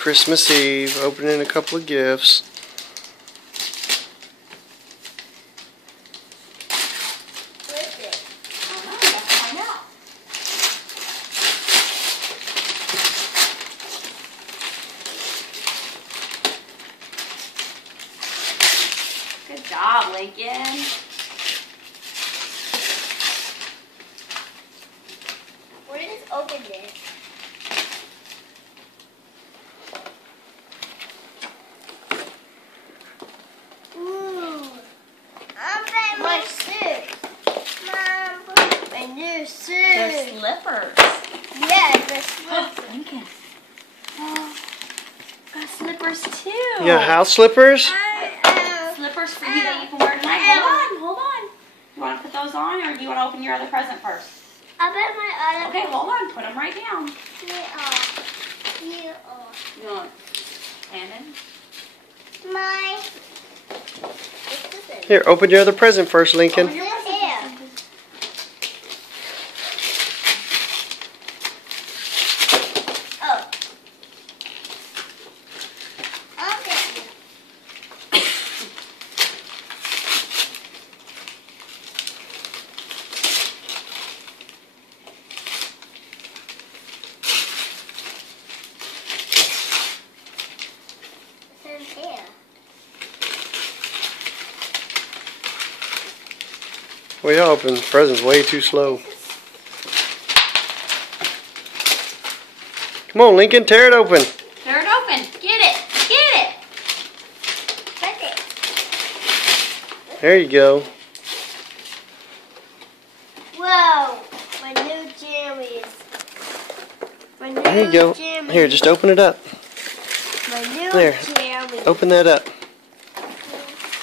Christmas Eve, opening a couple of gifts. What is it? I don't know. Let's find out. Good job, Lincoln. We're just open this. Ooh. I'm my suit. Mom, my new suit. They're slippers. Yeah, the slippers. Lincoln. Oh, got slippers too. You got house slippers? Slippers for you that you can wear tonight. Hold on. You want to put those on, or do you want to open your other present first? I bet my other. Okay, hold on. Put them right down. You You want Landon? My. Here, open your other present first, Lincoln. Open your present. Oh. Okay. It's in here. We open presents way too slow. Come on, Lincoln, tear it open. Tear it open. Get it. Get it. Take it. There you go. Whoa. My new jammies. My new There you go. jammies. Here, just open it up. My new There. jammies. Open that up.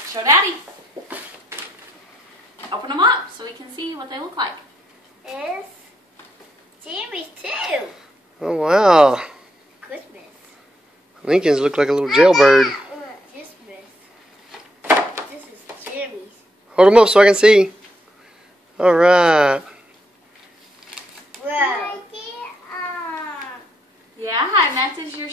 Show Daddy. Open them up so we can see what they look like. It's jammies too. Oh, wow. Christmas. Lincoln's look like a little jailbird. Christmas. This is jammies. Hold them up so I can see. All right. Wow. Yeah, it matches your